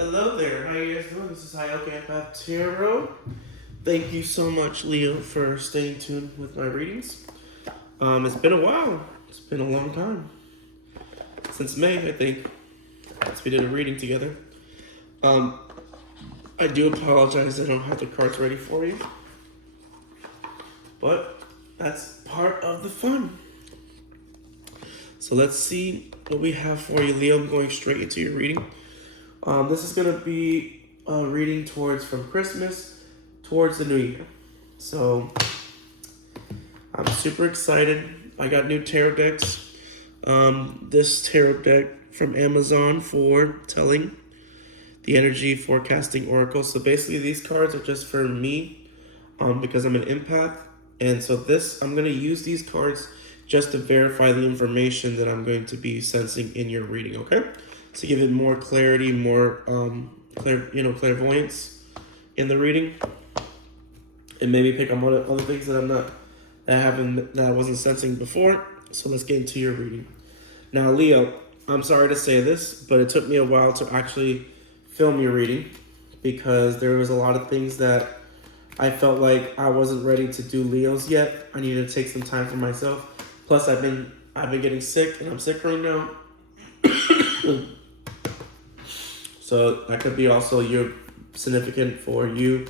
Hello there, how you guys doing? This is Hyoka Empath Tarot. Thank you so much, Leo, for staying tuned with my readings. It's been a while. It's been a long time. Since May, I think, since we did a reading together. I do apologize I don't have the cards ready for you. But that's part of the fun. So let's see what we have for you, Leo. I'm going straight into your reading. This is going to be a reading from Christmas towards the new year. So I'm super excited. I got new tarot decks. This tarot deck from Amazon for telling the energy forecasting oracle. So basically these cards are just for me because I'm an empath. And so I'm going to use these cards just to verify the information that I'm going to be sensing in your reading, okay? To give it more clarity, more clairvoyance in the reading, and maybe pick up on other things that I wasn't sensing before. So let's get into your reading. Now, Leo, I'm sorry to say this, but it took me a while to actually film your reading because there was a lot of things that I felt like I wasn't ready to do Leo's yet. I needed to take some time for myself. Plus, I've been getting sick, and I'm sick right now. So that could be also your significant for you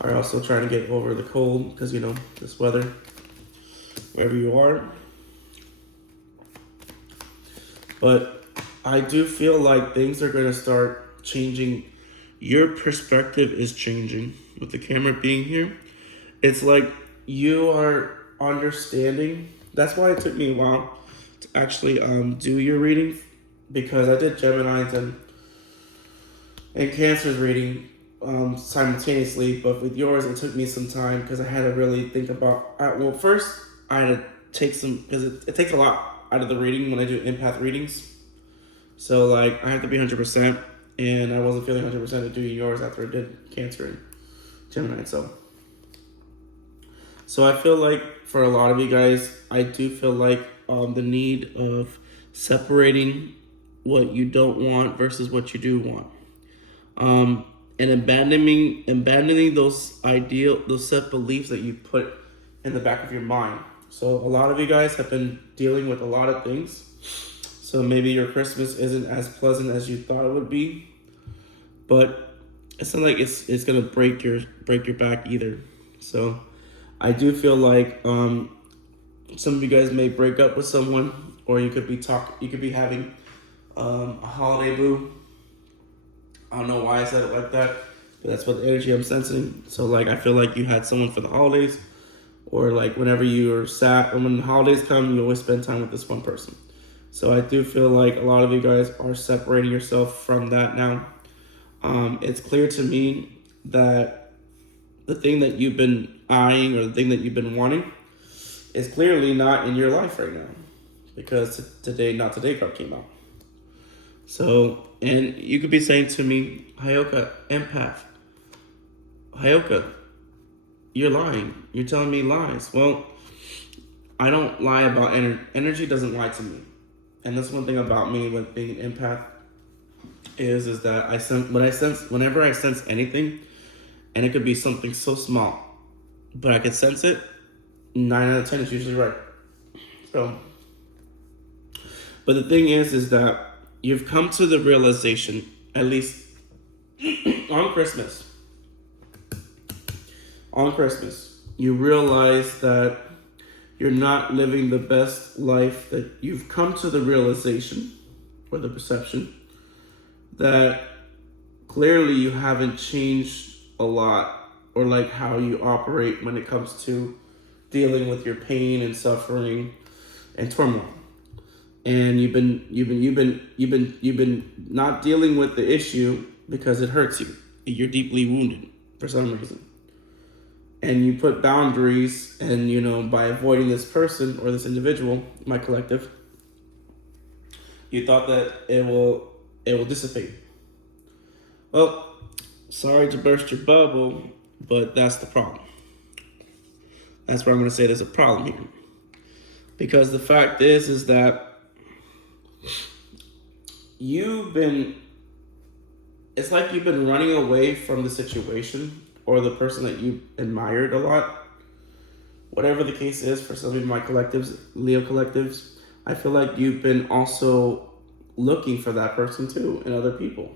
are also trying to get over the cold because, this weather, wherever you are. But I do feel like things are going to start changing. Your perspective is changing with the camera being here. It's like you are understanding. That's why it took me a while to actually do your reading, because I did Gemini's and Cancer's reading simultaneously, but with yours it took me some time because I had to really think about. First I had to take some, because it takes a lot out of the reading when I do empath readings. So like I have to be 100%, and I wasn't feeling 100% to do yours after I did Cancer and Gemini. So I feel like for a lot of you guys, I do feel like the need of separating what you don't want versus what you do want. And abandoning those set beliefs that you put in the back of your mind. So a lot of you guys have been dealing with a lot of things. So maybe your Christmas isn't as pleasant as you thought it would be, but it's not like it's gonna break your back either. So I do feel like some of you guys may break up with someone, or you could be having a holiday boo. I don't know why I said it like that, but that's what the energy I'm sensing. So like I feel like you had someone for the holidays, or like whenever you are sad, and when the holidays come, you always spend time with this one person. So I do feel like a lot of you guys are separating yourself from that now. It's clear to me that the thing that you've been eyeing, or the thing that you've been wanting, is clearly not in your life right now, because today card came out. So, and you could be saying to me, Hyoka, empath, Hyoka, you're lying. You're telling me lies. Well, I don't lie about energy. Energy doesn't lie to me. And that's one thing about me with being an empath is that whenever I sense anything, and it could be something so small, but I can sense it, 9 out of 10 is usually right. So, but the thing is that you've come to the realization, at least on Christmas, you realize that you're not living the best life, that you've come to the realization or the perception that clearly you haven't changed a lot, or like how you operate when it comes to dealing with your pain and suffering and turmoil. And you've been not dealing with the issue because it hurts you. You're deeply wounded for some reason. And you put boundaries, and by avoiding this person or this individual, my collective, you thought that it will dissipate. Well, sorry to burst your bubble, but that's the problem. That's where I'm going to say there's a problem here. Because the fact is that you've been it's like you've been running away from the situation or the person that you admired a lot. Whatever the case is, for some of my collectives, Leo collectives, I feel like you've been also looking for that person too in other people.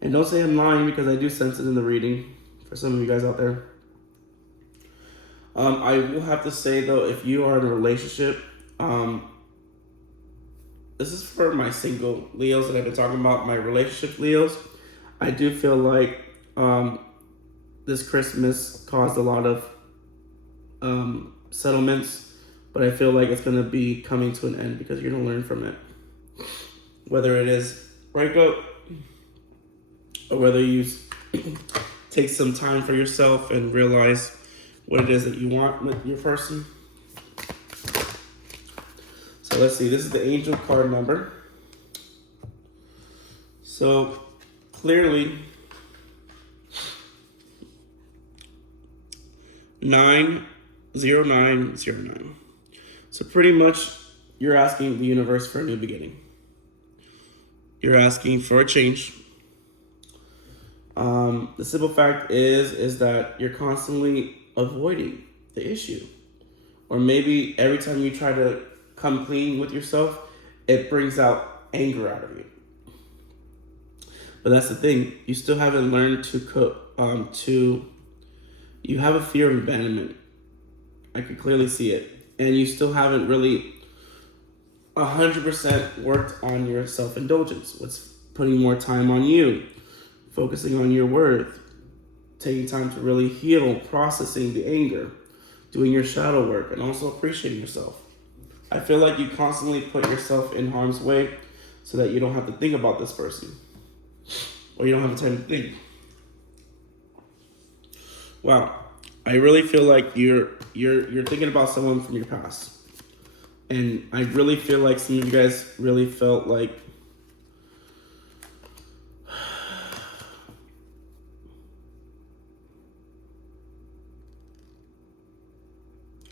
And don't say I'm lying, because I do sense it in the reading for some of you guys out there. I will have to say though, if you are in a relationship, this is for my single Leos that I've been talking about, my relationship Leos. I do feel like this Christmas caused a lot of settlements, but I feel like it's going to be coming to an end because you're going to learn from it. Whether it is breakup or whether you take some time for yourself and realize what it is that you want with your person. So let's see, this is the angel card number. So clearly 90909. So pretty much you're asking the universe for a new beginning. You're asking for a change. The simple fact is that you're constantly avoiding the issue. Or maybe every time you try to come clean with yourself, it brings out anger out of you. But that's the thing. You still haven't learned you have a fear of abandonment. I can clearly see it. And you still haven't really 100% worked on your self-indulgence. What's putting more time on you, focusing on your worth, taking time to really heal, processing the anger, doing your shadow work, and also appreciating yourself. I feel like you constantly put yourself in harm's way so that you don't have to think about this person, or you don't have the time to think. Wow, I really feel like you're thinking about someone from your past, and I really feel like some of you guys really felt like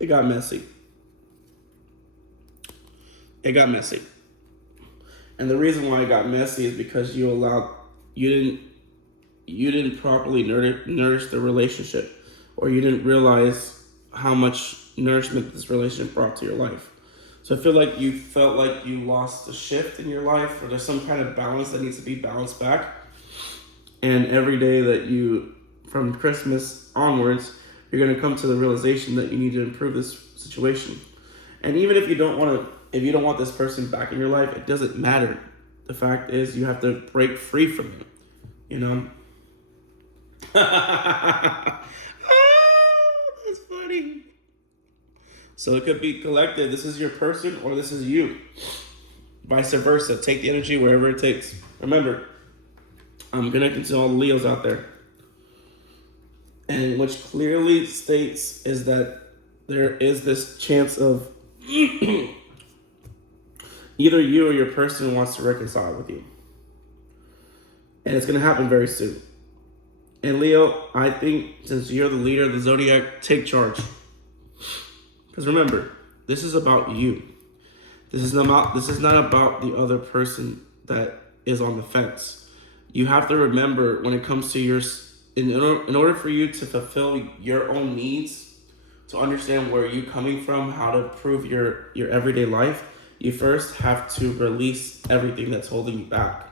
it got messy. It got messy. And the reason why it got messy is because you didn't properly nourish the relationship, or you didn't realize how much nourishment this relationship brought to your life. So I feel like you felt like you lost a shift in your life, or there's some kind of balance that needs to be balanced back. And every day that from Christmas onwards, you're going to come to the realization that you need to improve this situation. And even if you don't want this person back in your life, it doesn't matter. The fact is, you have to break free from it. You know? That's funny. So it could be collective. This is your person, or this is you. Vice versa. Take the energy wherever it takes. Remember, I'm connecting to all the Leos out there. And which clearly states is that there is this chance of either you or your person wants to reconcile with you. And it's going to happen very soon. And Leo, I think since you're the leader of the zodiac, take charge. Because remember, this is about you. This is not about the other person that is on the fence. You have to remember, when it comes to in order for you to fulfill your own needs, to understand where you're coming from, how to improve your everyday life, you first have to release everything that's holding you back.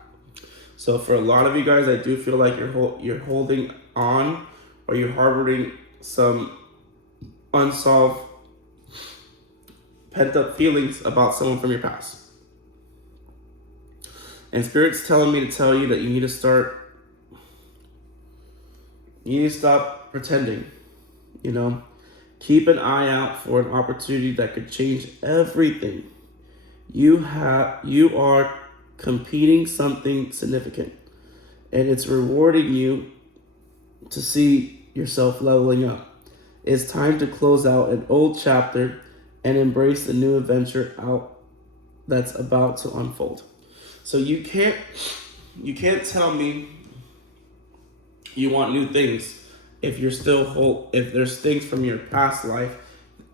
So for a lot of you guys, I do feel like you're holding on, or you're harboring some unsolved, pent-up feelings about someone from your past. And Spirit's telling me to tell you that you need to stop pretending, you know? Keep an eye out for an opportunity that could change everything. You are competing something significant, and it's rewarding you to see yourself leveling up. It's time to close out an old chapter and embrace the new adventure that's about to unfold. So you can't tell me you want new things if you're still if there's things from your past life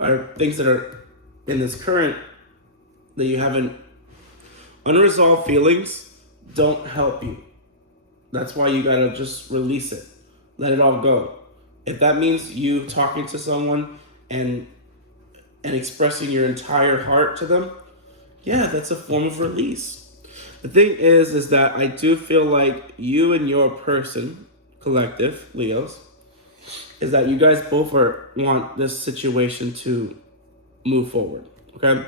or things that are in this current that you haven't. Unresolved feelings don't help you. That's why you gotta just release it. Let it all go. If that means you talking to someone and expressing your entire heart to them, yeah, that's a form of release. The thing is that I do feel like you and your person, collective, Leos, is that you guys both want this situation to move forward. Okay?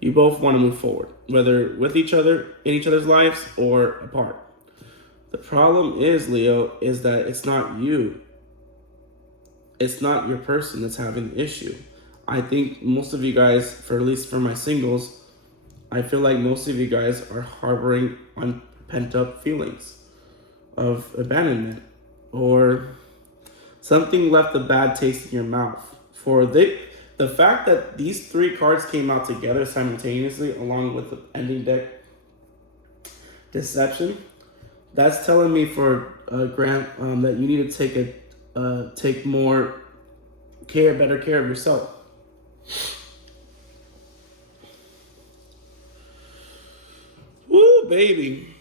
You both want to move forward, whether with each other, in each other's lives, or apart. The problem is, Leo, is that it's not you. It's not your person that's having the issue. I think most of you guys, for at least for my singles, I feel like most of you guys are harboring on pent up feelings of abandonment, or something left a bad taste in your mouth. The fact that these three cards came out together simultaneously, along with the ending deck deception, that's telling me for Grant that you need to take more better care of yourself. Woo, baby.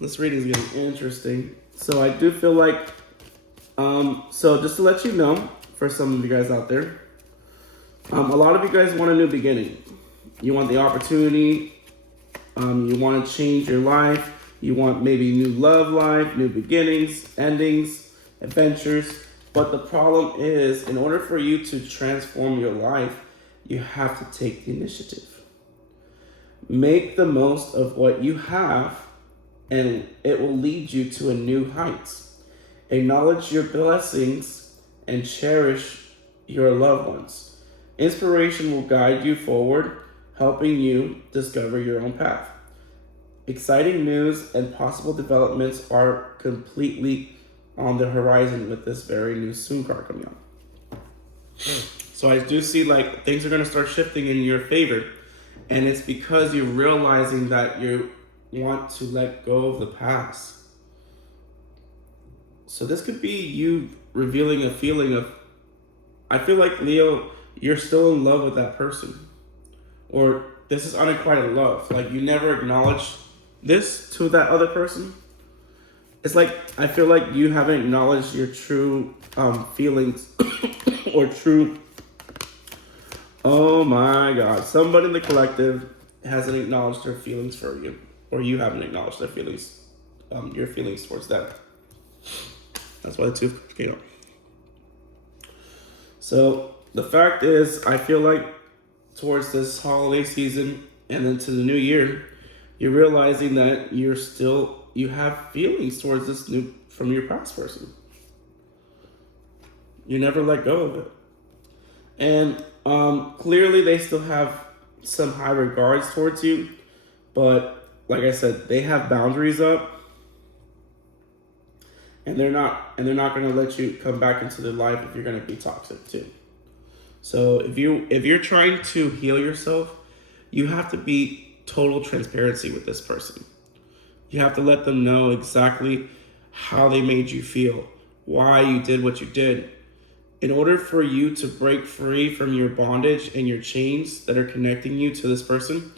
This reading is getting interesting. So I do feel like, so just to let you know, for some of you guys out there, a lot of you guys want a new beginning. You want the opportunity. You want to change your life. You want maybe new love life, new beginnings, endings, adventures. But the problem is, in order for you to transform your life, you have to take the initiative. Make the most of what you have, and it will lead you to a new heights. Acknowledge your blessings and cherish your loved ones. Inspiration will guide you forward, helping you discover your own path. Exciting news and possible developments are completely on the horizon with this very new soon card coming out. So I do see like things are going to start shifting in your favor, and it's because you're realizing that you want to let go of the past. So this could be you revealing a feeling of, I feel like, Leo, you're still in love with that person, or this is unrequited love. Like you never acknowledge this to that other person. It's like, I feel like you haven't acknowledged your true feelings or true, oh my God, somebody in the collective hasn't acknowledged their feelings for you, or you haven't acknowledged their feelings, your feelings towards them. That's why the two came up. So the fact is, I feel like towards this holiday season and then to the new year, you're realizing that you have feelings towards this new from your past person. You never let go of it. And clearly they still have some high regards towards you, but like I said, they have boundaries up, and they're not going to let you come back into their life if you're going to be toxic too. So if you're trying to heal yourself, you have to be total transparency with this person. You have to let them know exactly how they made you feel, why you did what you did. In order for you to break free from your bondage and your chains that are connecting you to this person,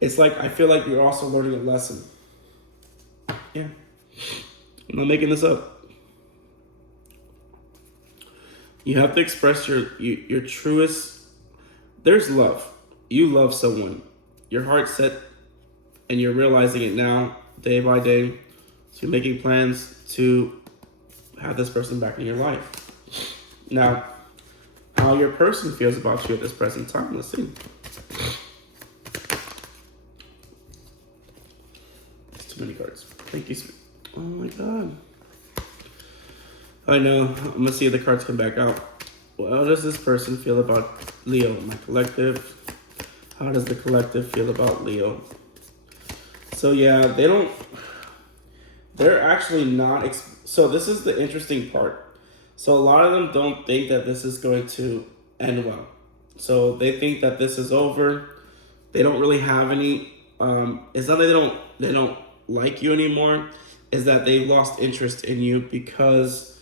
it's like, I feel like you're also learning a lesson. Yeah. I'm not making this up. You have to express your truest. There's love. You love someone. Your heart's set, and you're realizing it now, day by day. So you're making plans to have this person back in your life. Now, how your person feels about you at this present time, let's see. It's too many cards. Thank you, sweet. Oh my God. I know. I'm going to see if the cards come back out. How does this person feel about Leo, my collective? How does the collective feel about Leo? So yeah, they're actually not, so this is the interesting part. So a lot of them don't think that this is going to end well. So they think that this is over. They don't really have any, it's not that they don't like you anymore, is that they've lost interest in you because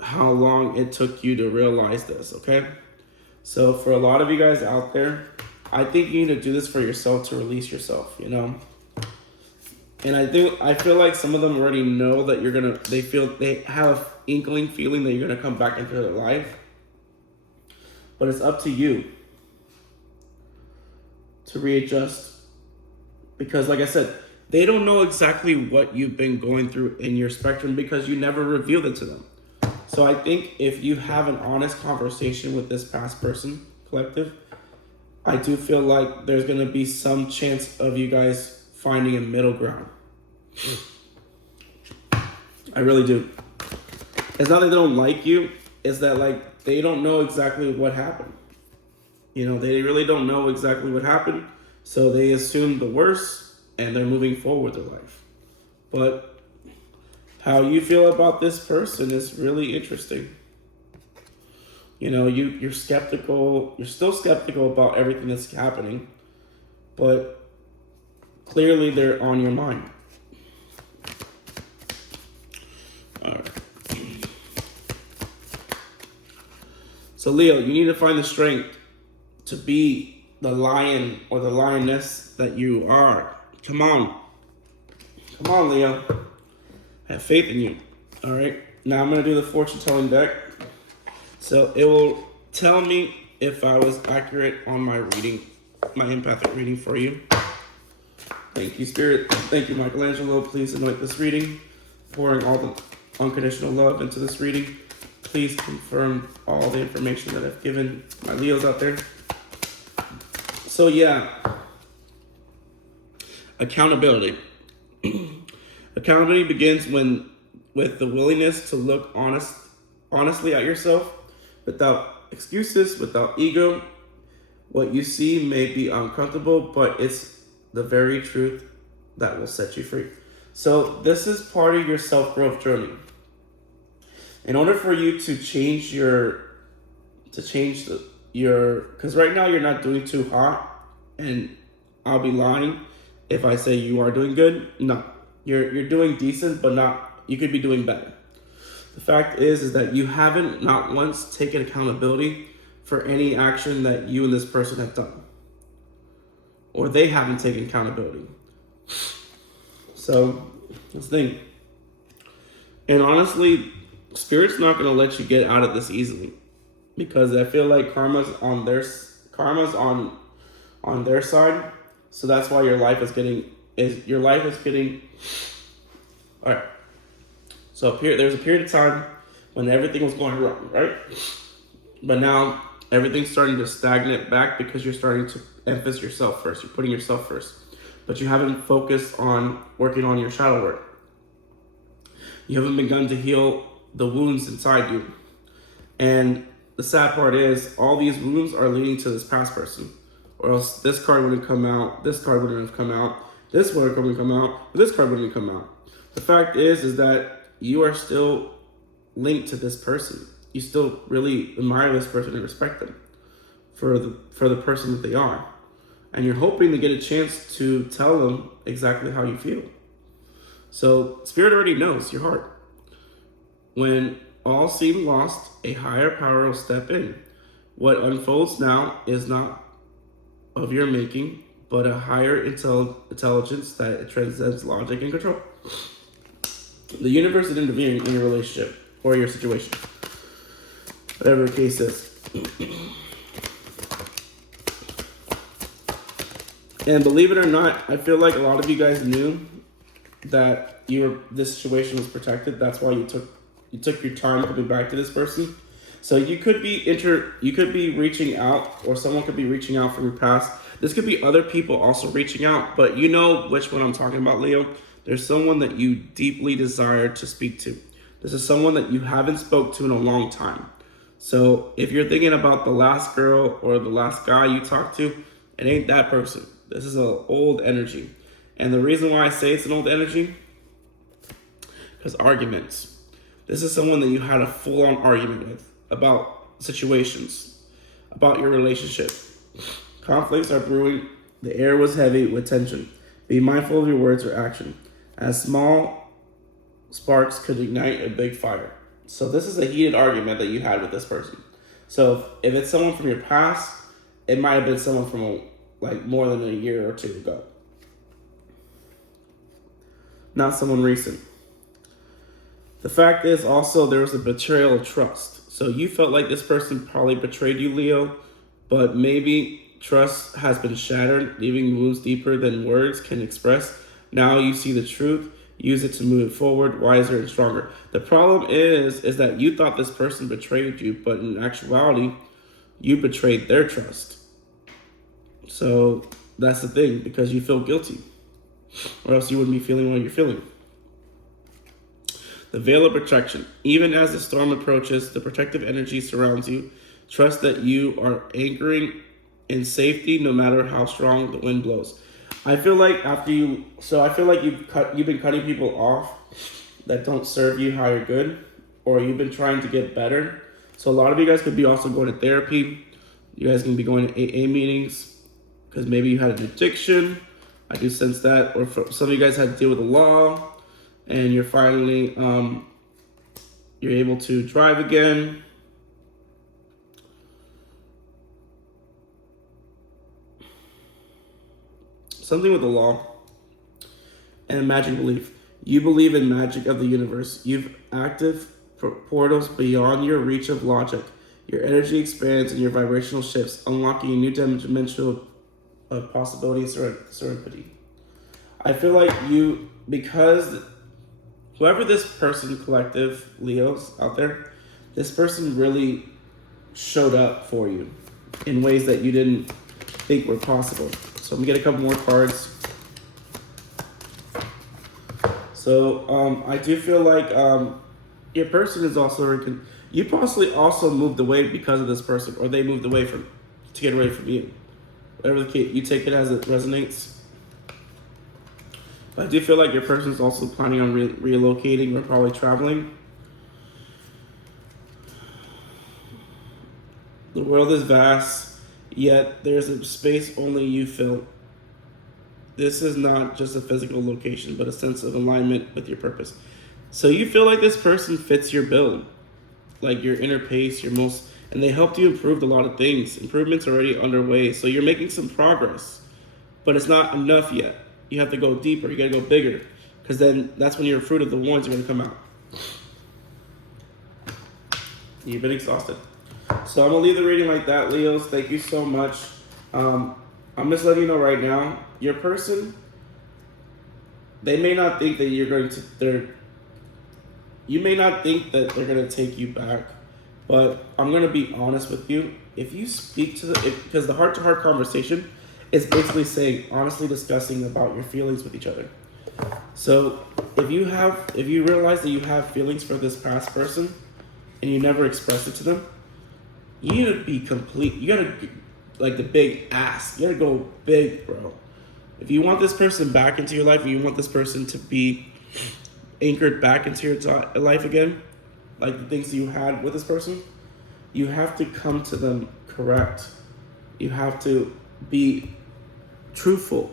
how long it took you to realize this, okay? So for a lot of you guys out there, I think you need to do this for yourself to release yourself, you know? And I feel like some of them already know that they have an inkling feeling that you're gonna come back into their life. But it's up to you to readjust. Because like I said, they don't know exactly what you've been going through in your spectrum because you never revealed it to them. So I think if you have an honest conversation with this past person, collective, I do feel like there's gonna be some chance of you guys finding a middle ground. I really do. It's not that they don't like you, it's that like they don't know exactly what happened. You know, they really don't know exactly what happened, so they assume the worst and they're moving forward with their life. But how you feel about this person is really interesting. You know, you're skeptical, you're still skeptical about everything that's happening, but clearly they're on your mind. All right. So Leo, you need to find the strength to be the lion or the lioness that you are. Come on. Come on, Leo. I have faith in you. All right. Now I'm going to do the fortune telling deck. So it will tell me if I was accurate on my reading, my empathic reading for you. Thank you, Spirit. Thank you, Michelangelo. Please anoint this reading, pouring all the unconditional love into this reading. Please confirm all the information that I've given my Leos out there. So yeah, accountability. Accountability begins with the willingness to look honestly at yourself, without excuses, without ego. What you see may be uncomfortable, but it's the very truth that will set you free. So this is part of your self-growth journey. In order for you to change because right now you're not doing too hot, and I'll be lying if I say you are doing good. No, you're doing decent, but not. You could be doing better. The fact is that you haven't not once taken accountability for any action that you and this person have done, or they haven't taken accountability. So that's the thing. And honestly, Spirit's not going to let you get out of this easily, because I feel like karma's on their side. So that's why your life is getting. All right. So there's a period of time when everything was going wrong, right? But now everything's starting to stagnate back because you're starting to emphasize yourself first. You're putting yourself first. But you haven't focused on working on your shadow work. You haven't begun to heal the wounds inside you. And the sad part is all these wounds are leading to this past person. Or else this card wouldn't come out, this card wouldn't have come out, this one wouldn't come out, this card wouldn't come out. The fact is that you are still linked to this person. You still really admire this person and respect them for the person that they are. And you're hoping to get a chance to tell them exactly how you feel. So Spirit already knows your heart. When all seem lost, a higher power will step in. What unfolds now is not of your making, but a higher intelligence that transcends logic and control. The universe is intervening in your relationship or your situation, whatever the case is. And believe it or not, I feel like a lot of you guys knew that this situation was protected. That's why you took your time coming back to this person. So you could be reaching out, or someone could be reaching out from your past. This could be other people also reaching out, but you know which one I'm talking about, Leo. There's someone that you deeply desire to speak to. This is someone that you haven't spoke to in a long time. So if you're thinking about the last girl or the last guy you talked to, it ain't that person. This is an old energy. And the reason why I say it's an old energy, because arguments. This is someone that you had a full-on argument with about situations, about your relationship. Conflicts are brewing. The air was heavy with tension. Be mindful of your words or action, as small sparks could ignite a big fire. So this is a heated argument that you had with this person. So if it's someone from your past, it might have been someone from like more than a year or two ago. not someone recent. The fact is also there was a betrayal of trust. So you felt like this person probably betrayed you, Leo, but maybe trust has been shattered, leaving wounds deeper than words can express. Now you see the truth, use it to move forward, wiser and stronger. The problem is that you thought this person betrayed you, but in actuality, you betrayed their trust. So that's the thing, because you feel guilty, or else you wouldn't be feeling what you're feeling. The veil of protection. Even as the storm approaches, the protective energy surrounds you. Trust that you are anchoring in safety no matter how strong the wind blows. I feel like you've been cutting people off that don't serve you how you're good, or you've been trying to get better. So a lot of you guys could be also going to therapy. You guys can be going to AA meetings because maybe you had an addiction. I do sense that. Or some of you guys had to deal with the law, and you're finally you're able to drive again. Something with the law and magic belief. You believe in magic of the universe. You've active portals beyond your reach of logic. Your energy expands and your vibrational shifts, unlocking a new dimension of possibility and serenity. I feel like because whoever this person, collective Leos out there, this person really showed up for you in ways that you didn't think were possible. So I'm gonna get a couple more cards. So I do feel like your person is also, you possibly also moved away because of this person, or they moved away to get away from you. Whatever the case, you take it as it resonates. But I do feel like your person is also planning on relocating or probably traveling. The world is vast, yet there's a space only you fill. This is not just a physical location, but a sense of alignment with your purpose. So you feel like this person fits your build, like your inner pace, and they helped you improve a lot of things. Improvements are already underway, so you're making some progress, but it's not enough yet. You have to go deeper, you gotta go bigger, because then that's when your fruit of the ones are gonna come out. You've been exhausted. So I'm gonna leave the reading like that, Leos. Thank you so much. I'm just letting you know right now, your person, they may not think that you may not think that they're gonna take you back, but I'm gonna be honest with you. If you speak to because the heart-to-heart conversation is basically saying, honestly discussing about your feelings with each other. So if you realize that you have feelings for this past person and you never expressed it to them, you need to be complete. You gotta, like the big ass. You gotta go big, bro. If you want this person back into your life, and you want this person to be anchored back into your life again, like the things that you had with this person, you have to come to them correct. You have to be truthful.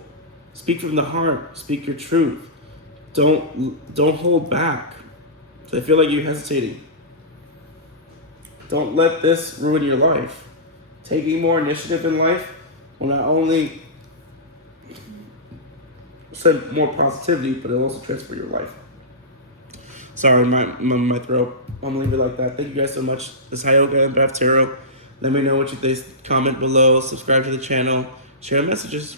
Speak from the heart. Speak your truth. Don't hold back. So I feel like you're hesitating. Don't let this ruin your life. Taking more initiative in life will not only send more positivity, but it'll also transfer your life. Sorry, my throat. I'm gonna leave it like that. Thank you guys so much. This is Hyoga and Bev Tarot. Let me know what you think. Comment below. Subscribe to the channel. Share messages.